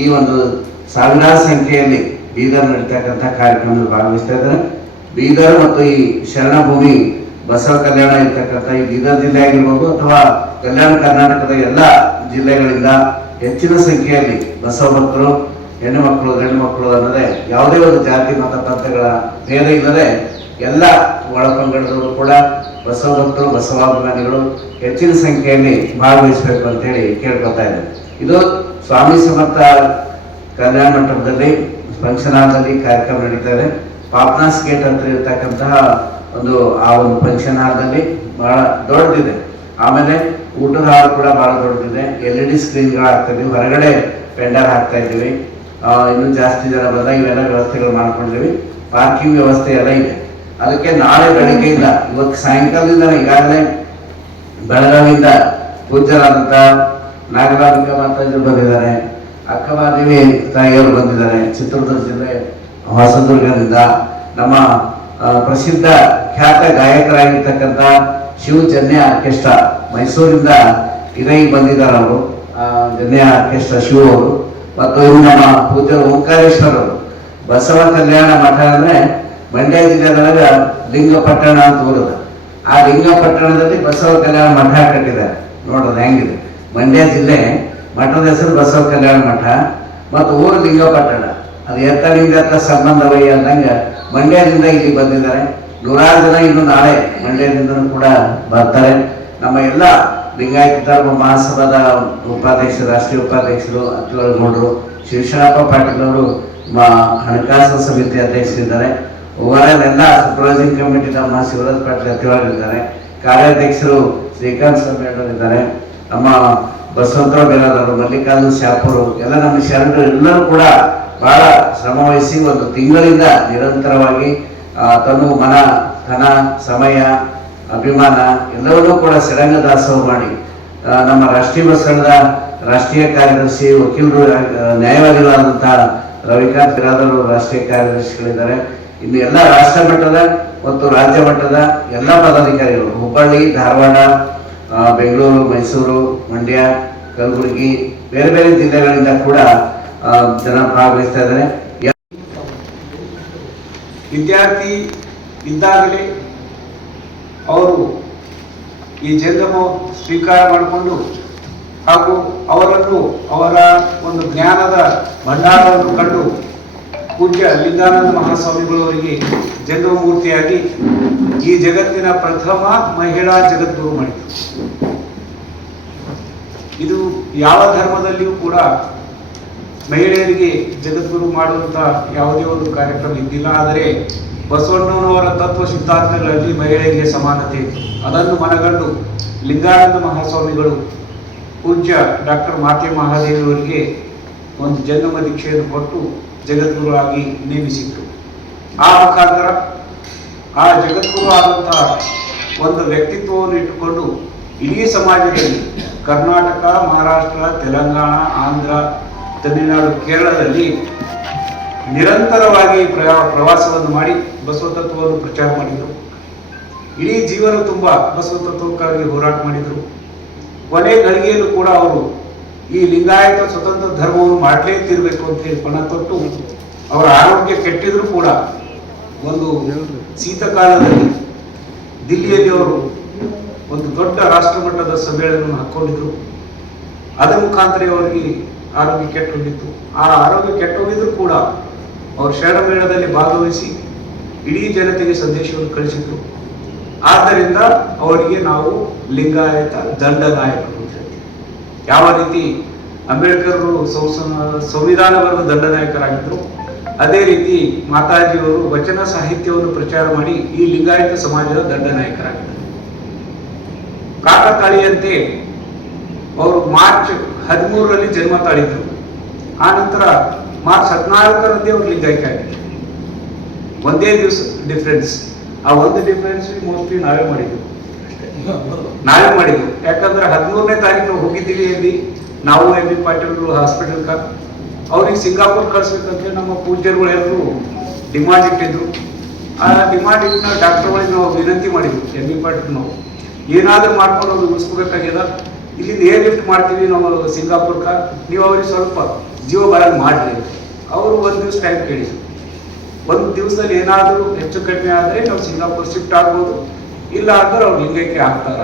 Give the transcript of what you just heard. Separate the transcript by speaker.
Speaker 1: ಈ ಒಂದು ಸಾವಿರಾರು ಸಂಖ್ಯೆಯಲ್ಲಿ ಬೀದರ್ ನಡೀತಕ್ಕಂಥ ಕಾರ್ಯಕ್ರಮದಲ್ಲಿ ಭಾಗವಹಿಸ್ತಾ ಇದ್ದಾರೆ. ಬೀದರ್ ಮತ್ತು ಈ ಶರಣಭೂಮಿ ಬಸವ ಕಲ್ಯಾಣ ಇರ್ತಕ್ಕಂಥ ಈ ಬೀದರ್ ಜಿಲ್ಲೆ ಆಗಿರ್ಬೋದು ಅಥವಾ ಕಲ್ಯಾಣ ಕರ್ನಾಟಕದ ಎಲ್ಲ ಜಿಲ್ಲೆಗಳಿಂದ ಹೆಚ್ಚಿನ ಸಂಖ್ಯೆಯಲ್ಲಿ ಬಸವ ಭಕ್ತರು, ಹೆಣ್ಣು ಮಕ್ಕಳು, ಗಂಡು ಮಕ್ಕಳು ಅನ್ನೋದೇ ಯಾವುದೇ ಒಂದು ಜಾತಿ, ಮತ, ಪಂಥಗಳ ಭೇದ ಇಲ್ಲದೆ ಎಲ್ಲ ಒಳಪಂಗಡದವರು ಕೂಡ ಬಸವ ಭಕ್ತರು ಬಸವಾಭಿಮಾನಿಗಳು ಹೆಚ್ಚಿನ ಸಂಖ್ಯೆಯಲ್ಲಿ ಭಾಗವಹಿಸಬೇಕು ಅಂತೇಳಿ ಕೇಳ್ಕೊತಾ ಇದ್ದಾರೆ. ಇದು ಸ್ವಾಮಿ ಸಮರ್ಥ ಕಲ್ಯಾಣ ಮಂಟಪದಲ್ಲಿ, ಫಂಕ್ಷನ್ ಹಾಲ್ನಲ್ಲಿ ಕಾರ್ಯಕ್ರಮ ನಡೀತಾ ಇದೆ ಪಾಪ್ನಾಸ್ ಗೇಟ್ ಅಂತ ಇರ್ತಕ್ಕಂತಹ ಒಂದು, ಆ ಒಂದು ಫಂಕ್ಷನ್ ಹಾಲ್ನಲ್ಲಿ ಬಹಳ ದೊಡ್ಡದಿದೆ. ಆಮೇಲೆ ಊಟದ ಹಾಲ್ ಕೂಡ ಬಹಳ ದೊಡ್ಡದಿದೆ. ಎಲ್ ಇ ಡಿ ಸ್ಕ್ರೀನ್ಗಳು ಹಾಕ್ತಾ ಇದೀವಿ ಹೊರಗಡೆ ಪೆಂಡರ್ ಹಾಕ್ತಾ ಇದ್ದೀವಿ. ಇನ್ನೂ ಜಾಸ್ತಿ ಜನ ಬಂದಾಗ ಇವೆಲ್ಲ ವ್ಯವಸ್ಥೆಗಳು ಮಾಡ್ಕೊಂಡಿದ್ದೀವಿ. ಪಾರ್ಕಿಂಗ್ ವ್ಯವಸ್ಥೆ ಎಲ್ಲ ಇದೆ. ಅದಕ್ಕೆ ನಾಳೆ ಇಲ್ಲ. ಇವತ್ತು ಸಾಯಂಕಾಲದಿಂದ ಈಗಾಗಲೇ ಬೆಳಗಾವಿಯಿಂದ ಪೂಜ್ಯರಾದಂಥ ನಾಗರಾಜಿಕ ಮಾತಾಜರು ಬಂದಿದ್ದಾರೆ. ಅಕ್ಕಮಾದೇವಿ ತಾಯಿಯವರು ಬಂದಿದ್ದಾರೆ. ಚಿತ್ರದುರ್ಗ ಜಿಲ್ಲೆ ಹೊಸದುರ್ಗದಿಂದ ನಮ್ಮ ಪ್ರಸಿದ್ಧ ಖ್ಯಾತ ಗಾಯಕರಾಗಿರ್ತಕ್ಕಂಥ ಶಿವ ಜನ್ಯ ಆರ್ಕೆಸ್ಟ್ರಾ ಮೈಸೂರಿಂದ ಇರೈ ಬಂದಿದ್ದಾರೆ ಅವರು ಜನ್ಯ ಆರ್ಕೆಸ್ಟ್ರಾ ಶಿವ ಅವರು. ಮತ್ತು ಇನ್ನು ನಮ್ಮ ಪೂಜ್ಯ ಓಂಕಾರೇಶ್ವರರು ಬಸವ ಕಲ್ಯಾಣ ಮಠ ಅಂದರೆ ಮಂಡ್ಯ ಜಿಲ್ಲೆದೊಳಗ ಲಿಂಗಪಟ್ಟಣ ಅಂತ ಊರದ. ಆ ಲಿಂಗಪಟ್ಟಣದಲ್ಲಿ ಬಸವ ಕಲ್ಯಾಣ ಮಠ ಕಟ್ಟಿದ್ದಾರೆ. ನೋಡೋದು ಹೆಂಗಿದೆ. ಮಂಡ್ಯ ಜಿಲ್ಲೆ ಮಠದ ಹೆಸರು ಬಸವ ಕಲ್ಯಾಣ ಮಠ ಮತ್ತು ಊರು ಲಿಂಗಪಟ್ಟಣ. ಅದು ಎತ್ತಲಿಂಗತ್ತ ಸಂಬಂಧವೇ ಅಂದಂಗೆ ಮಂಡ್ಯದಿಂದ ಇಲ್ಲಿ ಬಂದಿದ್ದಾರೆ. ನೂರಾರು ಜನ ಇನ್ನು ನಾಳೆ ಮಂಡ್ಯದಿಂದ ಕೂಡ ಬರ್ತಾರೆ. ನಮ್ಮ ಎಲ್ಲ ಲಿಂಗಾಯತ ಧರ್ಮ ಮಹಾಸಭಾದ ಉಪಾಧ್ಯಕ್ಷರು, ರಾಷ್ಟ್ರೀಯ ಉಪಾಧ್ಯಕ್ಷರು ಅತುಲ್ ಗೌಡ್ರು ಶಿವಶರಣಪ್ಪ ಪಾಟೀಲ್ ಅವರು ಹಣಕಾಸು ಸಮಿತಿ ಅಧ್ಯಕ್ಷರಿದ್ದಾರೆ. ಎಲ್ಲ ಸೂಪರ್ವೈಸಿಂಗ್ ಕಮಿಟಿ ನಮ್ಮ ಶಿವರಾಜ್ ಪಾಟೀಲ್ ಇದ್ದಾರೆ ಕಾರ್ಯಾಧ್ಯಕ್ಷರು ಶ್ರೀಕಾಂತ್ ಸ್ವಾಮಿ ಇದ್ದಾರೆ ನಮ್ಮ ಬಸವಂತರಾವ್ ಬೇರಾದವರು ಮಲ್ಲಿಕಾರ್ಜುನ್ ಶಾಪುರು ಎಲ್ಲ ನಮ್ಮ ಶರಣರು ಎಲ್ಲರೂ ಕೂಡ ಬಹಳ ಶ್ರಮ ವಹಿಸಿ ಒಂದು ತಿಂಗಳಿಂದ ನಿರಂತರವಾಗಿ ತನು ಮನ, ಧನ, ಸಮಯ, ಅಭಿಮಾನ ಎಲ್ಲವನ್ನೂ ಕೂಡ ಶರಣ ದಾಸೋಹ ಮಾಡಿ ನಮ್ಮ ರಾಷ್ಟ್ರೀಯ ಬಸವಣ್ಣದ ರಾಷ್ಟ್ರೀಯ ಕಾರ್ಯದರ್ಶಿ, ವಕೀಲರು ನ್ಯಾಯವಾದಿಗಳಾದಂತಹ ರವಿಕಾಂತ್ ಬಿರಾದವರು ರಾಷ್ಟ್ರೀಯ ಕಾರ್ಯದರ್ಶಿಗಳಿದ್ದಾರೆ. ಇನ್ನು ಎಲ್ಲ ರಾಷ್ಟ್ರ ಮಟ್ಟದ ಮತ್ತು ರಾಜ್ಯ ಮಟ್ಟದ ಎಲ್ಲ ಪದಾಧಿಕಾರಿಗಳು, ಹುಬ್ಬಳ್ಳಿ, ಧಾರವಾಡ ಬೆಂಗಳೂರು, ಮೈಸೂರು, ಮಂಡ್ಯ, ಕಲಬುರಗಿ, ಬೇರೆ ಬೇರೆ ಜಿಲ್ಲೆಗಳಿಂದ ಕೂಡ ಜನ ಭಾಗವಹಿಸ್ತಾ ಇದ್ದಾರೆ.
Speaker 2: ವಿದ್ಯಾರ್ಥಿ ಇದ್ದಾಗಲೇ ಅವರು ಈ ಜಂಗಮ ಸ್ವೀಕಾರ ಮಾಡಿಕೊಂಡು ಹಾಗೂ ಅವರನ್ನು ಅವರ ಒಂದು ಜ್ಞಾನದ ಭಂಡಾರವನ್ನು ಕಂಡು ಪೂಜ್ಯ ಲಿಂಗಾನಂದ ಮಹಾಸ್ವಾಮಿಗಳವರಿಗೆ ಜಂಗಮೂರ್ತಿಯಾಗಿ ಈ ಜಗತ್ತಿನ ಪ್ರಥಮ ಮಹಿಳಾ ಜಗದ್ಗುರು ಮಾಡಿದರು. ಇದು ಯಾವ ಧರ್ಮದಲ್ಲಿಯೂ ಕೂಡ ಮಹಿಳೆಯರಿಗೆ ಜಗದ್ಗುರು ಮಾಡುವಂತಹ ಯಾವುದೇ ಒಂದು ಕಾರ್ಯಕ್ರಮ ಇದ್ದಿಲ್ಲ. ಆದರೆ ಬಸವಣ್ಣನವರ ತತ್ವ ಸಿದ್ಧಾಂತಗಳಲ್ಲಿ ಮಹಿಳೆಯರಿಗೆ ಸಮಾನತೆ ಇತ್ತು. ಅದನ್ನು ಮನಗಂಡು ಲಿಂಗಾನಂದ ಮಹಾಸ್ವಾಮಿಗಳು ಪೂಜ್ಯ ಡಾಕ್ಟರ್ ಮಾತೆ ಮಹಾದೇವಿಯವರಿಗೆ ಒಂದು ಜಂಗಮ ದೀಕ್ಷೆಯನ್ನು ಕೊಟ್ಟು ಜಗದ್ಗುರು ಆಗಿ ನೇಮಿಸಿದ್ರು ಆ ಮುಖಾಂತರ ಆ ಜಗದ್ಗುರು ಆದಂತಹ ಒಂದು ವ್ಯಕ್ತಿತ್ವವನ್ನು ಇಟ್ಟುಕೊಂಡು ಇಡೀ ಸಮಾಜದಲ್ಲಿ ಕರ್ನಾಟಕ, ಮಹಾರಾಷ್ಟ್ರ, ತೆಲಂಗಾಣ, ಆಂಧ್ರ, ತಮಿಳುನಾಡು, ಕೇರಳದಲ್ಲಿ ನಿರಂತರವಾಗಿ ಪ್ರವಾಸವನ್ನು ಮಾಡಿ ಬಸವ ತತ್ವವನ್ನು ಪ್ರಚಾರ ಮಾಡಿದರು. ಇಡೀ ಜೀವನ ತುಂಬ ಬಸವ ತತ್ವಕ್ಕಾಗಿ ಹೋರಾಟ ಮಾಡಿದರು. ಕೊನೆ ಗಳಿಗೆಯಲ್ಲೂ ಕೂಡ ಅವರು ಈ ಲಿಂಗಾಯತ ಸ್ವತಂತ್ರ ಧರ್ಮವನ್ನು ಮಾಡಲೇ ತಿರ್ಬೇಕು ಅಂತ ಹೇಳಿ ಪಣ ತೊಟ್ಟು ಅವರ ಆರೋಗ್ಯ ಕೆಟ್ಟಿದ್ರು ಕೂಡ ಒಂದು ಶೀತಕಾಲದಲ್ಲಿ ದಿಲ್ಲಿಯಲ್ಲಿ ಅವರು ಒಂದು ದೊಡ್ಡ ರಾಷ್ಟ್ರಮಟ್ಟದ ಸಮ್ಮೇಳನವನ್ನು ಹಾಕೊಂಡಿದ್ರು. ಅದರ ಮುಖಾಂತರ ಅವರಿಗೆ ಆರೋಗ್ಯ ಕೆಟ್ಟೋಗಿತ್ತು. ಆ ಆರೋಗ್ಯ ಕೆಟ್ಟೋಗಿದ್ರು ಕೂಡ ಅವರು ಶರಣಮೇಳದಲ್ಲಿ ಭಾಗವಹಿಸಿ ಇಡೀ ಜನತೆಗೆ ಸಂದೇಶವನ್ನು ಕಳಿಸಿದ್ರು. ಆದ್ದರಿಂದ ಅವರಿಗೆ ನಾವು ಲಿಂಗಾಯತ ದಂಡನಾಯಕರು ಅಂತ ಯಾವ ರೀತಿ ಅಂಬೇಡ್ಕರ್ ಸಂವಿಧಾನ ಬರೆದ ದಂಡನಾಯಕರಾಗಿದ್ದರು ಅದೇ ರೀತಿ ಮಾತಾಜಿಯವರು ವಚನ ಸಾಹಿತ್ಯವನ್ನು ಪ್ರಚಾರ ಮಾಡಿ ಈ ಲಿಂಗಾಯತ ಸಮಾಜದ ದಂಡನಾಯಕರಾಗಿದ್ದರು. ಕಾಕತಾಳಿಯಂತೆ ಅವರು ಮಾರ್ಚ್ ಹದಿಮೂರರಲ್ಲಿ ಜನ್ಮ ತಾಳಿದ್ರು. ಆ ನಂತರ ಮಾರ್ಚ್ ಹದಿನಾಲ್ಕರಂದೇ ಅವರು ಲಿಂಗಾಯಕ ಒಂದೇ ದಿವಸ ಡಿಫ್ರೆನ್ಸ್ ಆ ಒಂದು ಡಿಫ್ರೆನ್ಸ್ ಮೋಸ್ಟ್ಲಿ ನಾವೇ ಮಾಡಿದ್ವಿ ನಾವೇ ಮಾಡಿದ್ವಿ ಯಾಕಂದ್ರೆ ಹದಿಮೂರನೇ ತಾರೀಕು ಹೋಗಿದ್ದೀವಿ ಅಲ್ಲಿ ನಾವು ಎಂ ಬಿ ಪಾಟೀಲ್ ಹಾಸ್ಪಿಟಲ್ಕ ಅವ್ರಿಗೆ ಸಿಂಗಾಪುರ್ ಕಳಿಸ್ಬೇಕಂತ ನಮ್ಮ ಪೂಜ್ಯರುಗಳು ಎಲ್ಲರೂ ಡಿಮಾಂಡ್ ಇಟ್ಟಿದ್ರು. ಆ ಡಿಮಾಂಡ್ ಇಟ್ಟು ಡಾಕ್ಟರ್ಗಳಿಗೆ ನಾವು ವಿನಂತಿ ಮಾಡಿದ್ವಿ ಎಂ ಬಿ ಪಾಟೀಲ್ ನಾವು. ಏನಾದರೂ ಮಾಡ್ಕೊಂಡು ಅವ್ರು ಉಳಿಸ್ಕೋಬೇಕಾಗ್ಯದ? ಇಲ್ಲಿಂದ ಏರ್ ಲಿಫ್ಟ್ ಮಾಡ್ತೀವಿ ನಾವು ಸಿಂಗಾಪುರ್ಕ ನೀವು ಅವ್ರಿಗೆ ಸ್ವಲ್ಪ ಜೀವ ಬರಲ್ಲಿ ಮಾಡ್ರಿ. ಅವರು ಒಂದು ದಿವಸ ಟೈಮ್ ಕೇಳಿದ್ರು ಒಂದು ದಿವಸದಲ್ಲಿ ಏನಾದರೂ ಹೆಚ್ಚು ಕಡಿಮೆ ಆದರೆ ನಾವು ಸಿಂಗಾಪುರ್ ಶಿಫ್ಟ್ ಆಗ್ಬೋದು. ಇಲ್ಲ ಅಂದ್ರೆ ಅವ್ರು ಲಿಂಗೈಕ್ಯ ಆಗ್ತಾರ